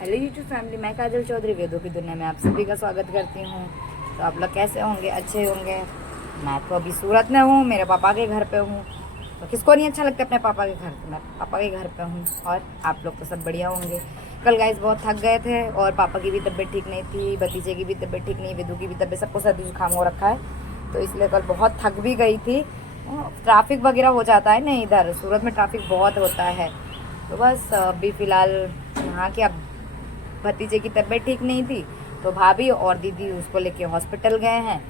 Hello YouTube family, मैं काजल चौधरी वेदों की दुनिया में आप सभी का स्वागत करती हूँ। तो आप लोग कैसे होंगे? अच्छे होंगे। मैं तो अभी सूरत में हूँ, मेरे पापा के घर पे हूँ। तो किसको नहीं अच्छा लगता अपने पापा के घर पे? मैं पापा के घर पे हूँ और आप लोग तो सब बढ़िया होंगे। कल गाइस बहुत थक गए थे और पापा की भी तबीयत ठीक नहीं थी, भतीजे की भी तबीयत ठीक नहीं, वेदू की भी तबीयत, सबको सर्दी जुकाम हो रखा है। तो इसलिए कल बहुत थक भी गई थी। ट्रैफिक वगैरह हो जाता है ना, इधर सूरत में ट्रैफिक बहुत होता है। तो बस अभी फ़िलहाल यहाँ के अब भतीजे की तबीयत ठीक नहीं थी तो भाभी और दीदी उसको लेके हॉस्पिटल गए हैं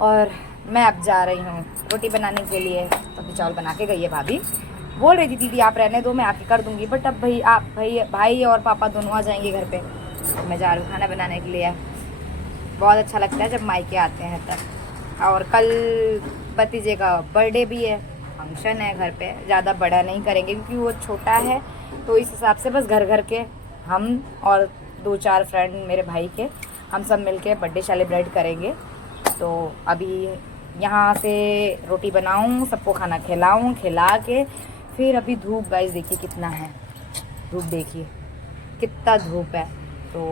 और मैं अब जा रही हूँ रोटी बनाने के लिए। अभी चावल बना के गई है भाभी। बोल रही थी दीदी आप रहने दो, मैं आके कर दूंगी, बट अब भाई और पापा दोनों आ जाएंगे घर पे तो मैं जा रही हूँ खाना बनाने के लिए। बहुत अच्छा लगता है जब मायके आते हैं तब। और कल भतीजे का बर्थडे भी है, फंक्शन है घर पे। ज़्यादा बड़ा नहीं करेंगे क्योंकि वो छोटा है, तो इस हिसाब से बस घर घर के हम और 2-4 फ्रेंड मेरे भाई के, हम सब मिलके बर्थडे सेलिब्रेट करेंगे। तो अभी यहाँ से रोटी बनाऊँ, सबको खाना खिलाऊँ, खिला के फिर अभी धूप गाइस देखिए कितना है, धूप देखिए कितना धूप है। तो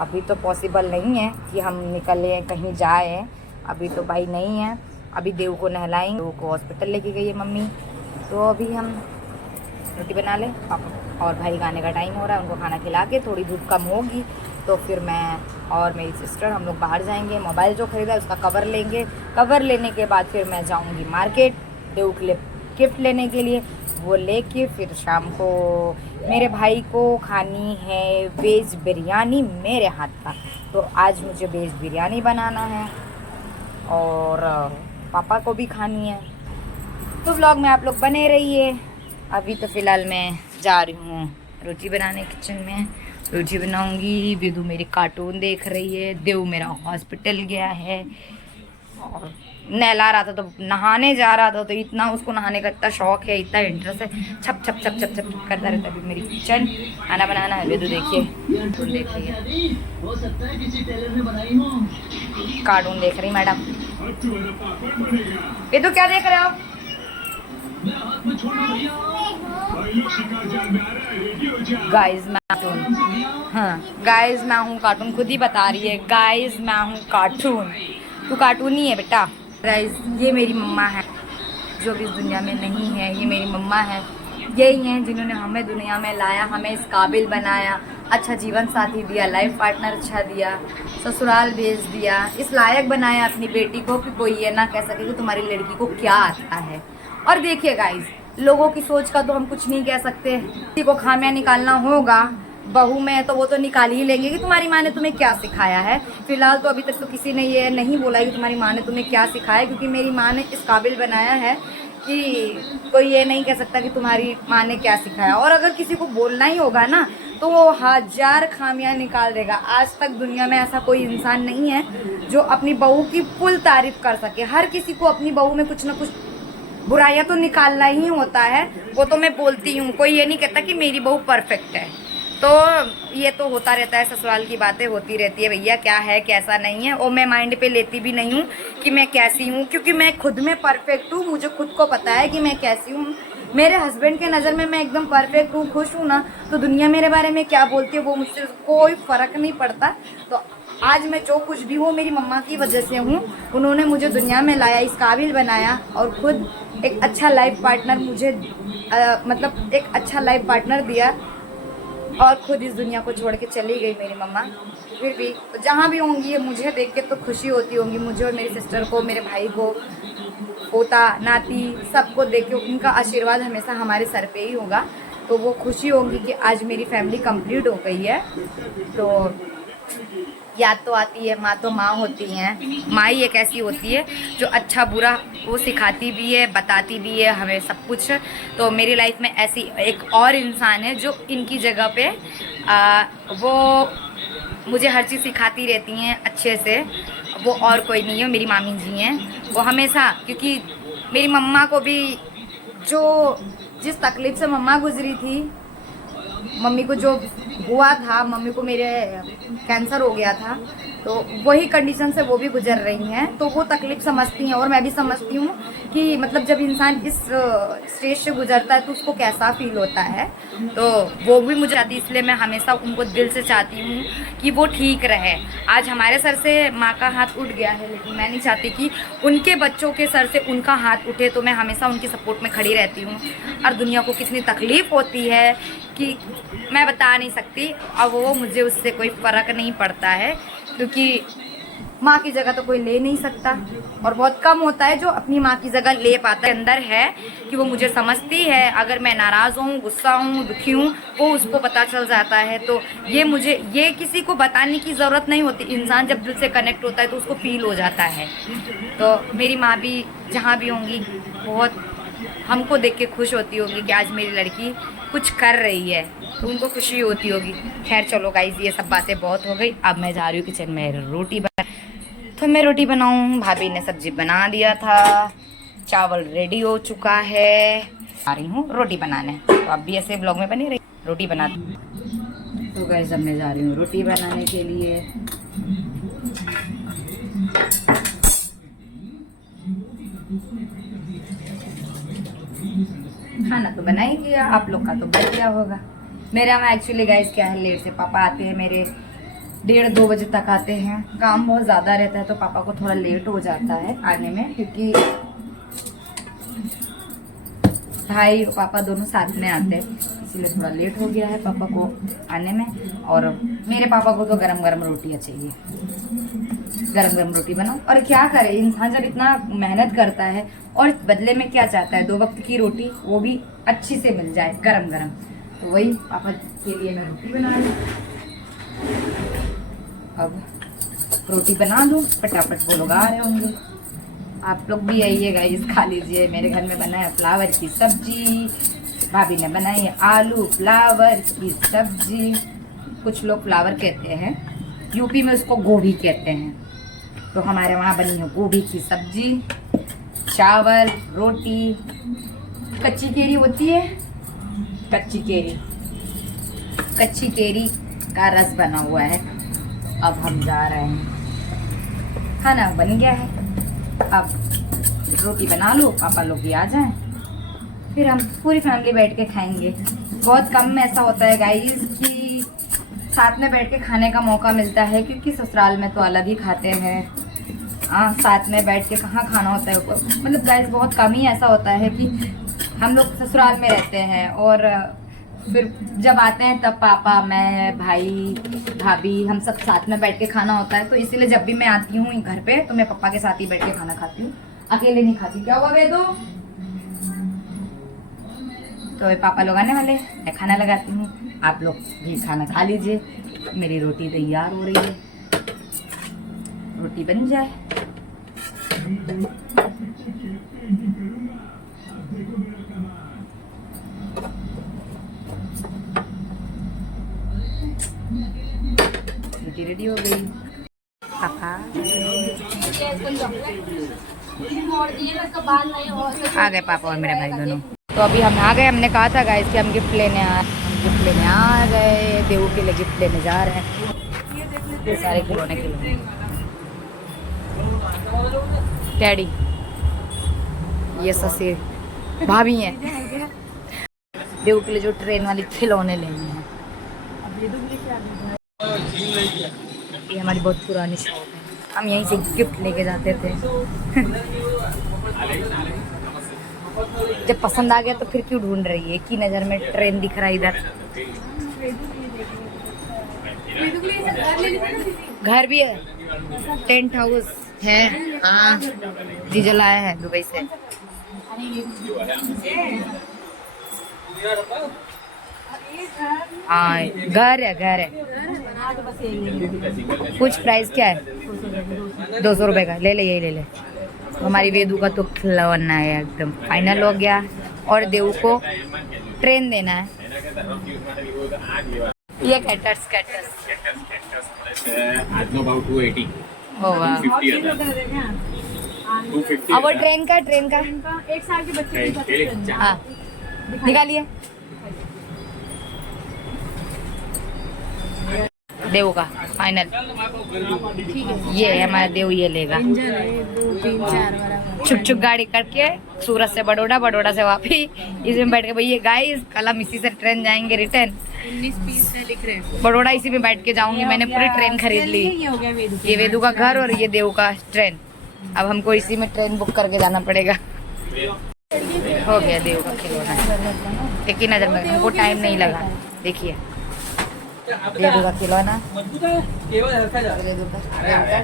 अभी तो पॉसिबल नहीं है कि हम निकलें कहीं जाएं। अभी तो भाई नहीं है, अभी देव को नहलाएंगे, देव को हॉस्पिटल लेके गई है मम्मी। तो अभी हम रोटी बना लें, पापा और भाई गाने का टाइम हो रहा है, उनको खाना खिला के थोड़ी धूप कम होगी तो फिर मैं और मेरी सिस्टर हम लोग बाहर जाएंगे। मोबाइल जो ख़रीदा है उसका कवर लेंगे, कवर लेने के बाद फिर मैं जाऊंगी मार्केट देव के लिए गिफ्ट लेने के लिए। वो लेके फिर शाम को मेरे भाई को खानी है वेज बिरयानी मेरे हाथ का, तो आज मुझे वेज बिरयानी बनाना है और पापा को भी खानी है। तो व्लॉग में आप लोग बने रहिए। अभी तो फ़िलहाल मैं जा रही हूँ रोटी बनाने किचन में, रोटी बनाऊंगी। विदु मेरी कार्टून देख रही है, देव मेरा हॉस्पिटल गया है और नहला रहा था तो नहाने जा रहा था, तो इतना उसको नहाने का इतना शौक है, इतना इंटरेस्ट है, छप छप छप छप छप करता रहता है। अभी मेरी किचन खाना बनाना है। विदु देखिए कार्टून देख रही है, कार्टून देख रही मैडम। विदु क्या देख रहे हो? गाइस मैं कार्टून, हाँ गाइस मैं हूँ कार्टून, खुद ही बता रही है गाइस मैं हूँ कार्टून। तू कार्टून ही है बेटा। गाइस ये मेरी मम्मा है जो भी इस दुनिया में नहीं है, ये मेरी मम्मा है। यही हैं जिन्होंने हमें दुनिया में लाया, हमें इस काबिल बनाया, अच्छा जीवन साथी दिया, लाइफ पार्टनर अच्छा दिया, ससुराल भेज दिया, इस लायक बनाया अपनी बेटी को कि कोई ये ना कह सके कि तुम्हारी लड़की को क्या आता है। और देखिए गाइस, लोगों की सोच का तो हम कुछ नहीं कह सकते, किसी को खामियां निकालना होगा बहू में तो वो तो निकाल ही लेंगे कि तुम्हारी माँ ने तुम्हें क्या सिखाया है। फिलहाल तो अभी तक तो किसी ने ये नहीं बोला कि तुम्हारी माँ ने तुम्हें क्या सिखाया, क्योंकि मेरी माँ ने इस काबिल बनाया है कि कोई ये नहीं कह सकता कि तुम्हारी माँ ने क्या सिखाया। और अगर किसी को बोलना ही होगा ना तो वो 1000 खामियां निकाल देगा। आज तक दुनिया में ऐसा कोई इंसान नहीं है जो अपनी बहू की फुल तारीफ कर सके। हर किसी को अपनी बहू में कुछ ना कुछ बुराइयां तो निकालना ही होता है, वो तो मैं बोलती हूँ। कोई ये नहीं कहता कि मेरी बहू परफेक्ट है। तो ये तो होता रहता है, ससुराल की बातें होती रहती है भैया, क्या है कैसा नहीं है। और मैं माइंड पे लेती भी नहीं हूँ कि मैं कैसी हूँ, क्योंकि मैं खुद में परफेक्ट हूँ, मुझे खुद को पता है कि मैं कैसी हूँ। मेरे हस्बैंड के नज़र में मैं एकदम परफेक्ट हूँ, खुश हूँ ना, तो दुनिया मेरे बारे में क्या बोलती है वो मुझसे कोई फ़र्क नहीं पड़ता। तो आज मैं जो कुछ भी हूँ मेरी मम्मा की वजह से हूँ। उन्होंने मुझे दुनिया में लाया, इस काबिल बनाया और खुद एक अच्छा लाइफ पार्टनर मुझे मतलब एक अच्छा लाइफ पार्टनर दिया और खुद इस दुनिया को छोड़ के चली गई मेरी मम्मा। फिर भी तो जहाँ भी होंगी मुझे देख के तो खुशी होती होंगी, मुझे और मेरी सिस्टर को, मेरे भाई को, पोता नाती सबको देख के उनका आशीर्वाद हमेशा हमारे सर पे ही होगा। तो वो खुशी होंगी कि आज मेरी फैमिली कंप्लीट हो गई है। तो याद तो आती है, माँ तो माँ होती हैं। माँ ही एक ऐसी होती है जो अच्छा बुरा वो सिखाती भी है, बताती भी है हमें सब कुछ। तो मेरी लाइफ में ऐसी एक और इंसान है जो इनकी जगह पे वो मुझे हर चीज़ सिखाती रहती हैं अच्छे से। वो और कोई नहीं है, मेरी मामी जी हैं। वो हमेशा, क्योंकि मेरी मम्मा को भी जो जिस तकलीफ़ से मम्मा गुजरी थी, मम्मी को जो हुआ था, मम्मी को मेरे कैंसर हो गया था, तो वही कंडीशन से वो भी गुजर रही हैं, तो वो तकलीफ समझती हैं और मैं भी समझती हूँ कि मतलब जब इंसान इस स्टेज से गुजरता है तो उसको कैसा फील होता है। तो वो भी मुझे आती, इसलिए मैं हमेशा उनको दिल से चाहती हूँ कि वो ठीक रहे। आज हमारे सर से माँ का हाथ उठ गया है, लेकिन मैं नहीं चाहती कि उनके बच्चों के सर से उनका हाथ उठे, तो मैं हमेशा उनकी सपोर्ट में खड़ी रहती हूँ। और दुनिया को कितनी तकलीफ़ होती है कि मैं बता नहीं सकती। अब वो मुझे उससे कोई फ़र्क नहीं पड़ता है, क्योंकि माँ की जगह तो कोई ले नहीं सकता, और बहुत कम होता है जो अपनी माँ की जगह ले पाता है। अंदर है कि वो मुझे समझती है, अगर मैं नाराज़ हूँ, गुस्सा हूँ, दुखी हूँ, वो उसको पता चल जाता है। तो ये किसी को बताने की ज़रूरत नहीं होती। इंसान जब दिल से कनेक्ट होता है तो उसको फील हो जाता है। तो मेरी माँ भी जहाँ भी होंगी बहुत हमको देख के खुश होती होगी कि आज मेरी लड़की कुछ कर रही है, तो उनको खुशी होती होगी। खैर चलो गाइस, ये सब बातें बहुत हो गई। अब मैं जा रही हूँ किचन में रोटी बना, तो मैं रोटी बनाऊँ। भाभी ने सब्जी बना दिया था, चावल रेडी हो चुका है, आ रही हूँ रोटी बनाने। तो अब भी ऐसे ब्लॉग में बनी रही रोटी बना। तो गाइस अब मैं जा रही हूँ रोटी बनाने के लिए। खाना तो बना ही दिया, आप लोग का तो बच गया होगा। मेरा में एक्चुअली गाइस क्या है, लेट से पापा आते हैं मेरे, 1:30-2 बजे तक आते हैं। काम बहुत ज़्यादा रहता है तो पापा को थोड़ा लेट हो जाता है आने में, क्योंकि भाई और पापा दोनों साथ में आते हैं, इसलिए थोड़ा लेट हो गया है पापा को आने में। और मेरे पापा को तो गरम गरम रोटियाँ चाहिए, गरम गरम रोटी बनाओ। और क्या करे, इंसान जब इतना मेहनत करता है और बदले में क्या चाहता है, 2 वक्त की रोटी, वो भी अच्छी से मिल जाए गरम गरम। तो वही पापा के लिए मैं रोटी बना रही हूँ। अब रोटी बना दूँ फटाफट, वो लोग आ रहे होंगे। आप लोग भी आइए गाइस, खा लीजिए। मेरे घर में बना है फ्लावर की सब्जी, भाभी ने बनाई है आलू फ्लावर की सब्जी। कुछ लोग फ्लावर कहते हैं, यूपी में उसको गोभी कहते हैं। तो हमारे वहाँ बनी है गोभी की सब्जी, चावल, रोटी, कच्ची केरी होती है, कच्ची केरी का रस बना हुआ है। अब हम जा रहे हैं, खाना बन गया है। अब रोटी बना लो, पापा लोग भी आ जाएं, फिर हम पूरी फैमिली बैठ के खाएंगे। बहुत कम में ऐसा होता है गाइस कि साथ में बैठ के खाने का मौका मिलता है, क्योंकि ससुराल में तो अलग ही खाते हैं। साथ में बैठ के कहाँ खाना होता है, मतलब गाइस बहुत कम ही ऐसा होता है कि हम लोग ससुराल में रहते हैं और फिर जब आते हैं तब पापा, मैं, भाई, भाभी, हम सब साथ में बैठ के खाना होता है। तो इसीलिए जब भी मैं आती हूँ घर पे तो मैं पापा के साथ ही बैठ के खाना खाती हूँ, अकेले नहीं खाती। क्या हुआ वेदू? तो पापा लोग आने वाले, मैं खाना लगाती हूँ, आप लोग भी खाना खा लीजिए। मेरी रोटी तैयार हो रही है, रोटी बन जाए। रोटी रेडी हो गई। पापा आ गए, पापा और मेरे भाई दोनों। तो अभी हम आ गए, हमने कहा था गाइस कि हम गिफ्ट लेने आ गए। देवू के लिए गिफ्ट लेने जा रहे हैं। ये सारे खिलौने डैडी, ये ससी भाभी हैं। देवू के लिए जो ट्रेन वाली खिलौने लेने हैं। ये हमारी बहुत पुरानी शॉप है, हम यहीं से गिफ्ट लेके जाते थे। जब पसंद आ गया तो फिर क्यों ढूंढ रही है? एक ही नज़र में ट्रेन दिख रहा है इधर। घर भी है, टेंट हाउस है। हाँ, जीजा लाया है दुबई से। हाँ, घर है। कुछ प्राइस क्या है? 200 रुपए का। ले ले, यही ले ले। तो हमारी वेदू का तो खिलौना है, एकदम फाइनल हो गया। और देवू को ट्रेन देना है। ये कैटर्स about 280 होगा। 250 अब वो ट्रेन का 1 साल के बच्चे की हाँ, निकालिए देवू का। फाइनल ठीक है ये है हमारा देव, ये लेगा। इंजन है 2 3 4 बराबर छुक छुक गाड़ी करके सूरत से बड़ोड़ा, बड़ोड़ा से वापी, इसमें बैठ के भैया गाइस कल हम इसी से ट्रेन जाएंगे रिटर्न। 19 से लिख रहे हैं। बड़ोड़ा इसी में बैठ के जाऊंगी, मैंने पूरी ट्रेन खरीद ली। ये हो गया वेदू ये वेदू का घर और ये देव का ट्रेन। अब हमको इसी में ट्रेन बुक करके जाना पड़ेगा। हो गया देव का खिलौना, एक ही नजर में, हमको टाइम नहीं लगा। देखिए देव का खिलौना, देव का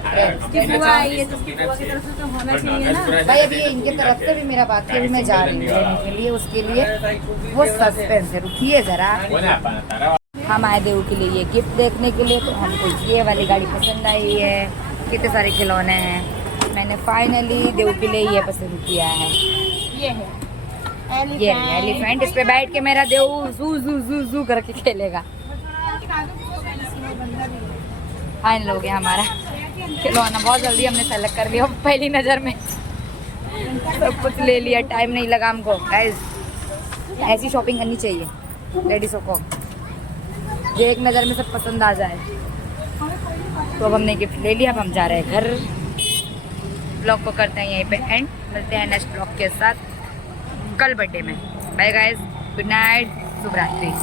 ट्रेन। बुआ आई है तो उसकी बुआ की तरफ से तो होना चाहिए ना। भाई अभी ये इनके तरफ से भी मेरा बात है, अभी मैं जा रही हूँ लेने के लिए, उसके लिए वो सस्पेंस है, रुकिए जरा। हम आए देव के लिए ये गिफ्ट देखने के लिए, तो हमको ये वाली गाड़ी पसंद आई है। कितने सारे खिलौने हैं, मैंने फाइनली देव के लिए ये पसंद किया है। ये है ये एलिफेंट, इस पे बैठ के मेरा देव जू जू जू जू करके खेलेगा। फाइनल हो गया हमारा खिलौना, बहुत जल्दी हमने सेलेक्ट कर लिया पहली नज़र में, सब कुछ ले लिया, टाइम नहीं लगा हमको। गाइस ऐसी शॉपिंग करनी चाहिए लेडीज़ों को, जो एक नज़र में सब पसंद आ जाए। तो अब हमने गिफ्ट ले लिया, अब हम जा रहे हैं घर। ब्लॉग को करते हैं यहीं पे एंड, मिलते हैं नेक्स्ट ब्लॉग के साथ कल बर्थडे में। बाय गाइस, गुड नाइट, शुभ रात्रि।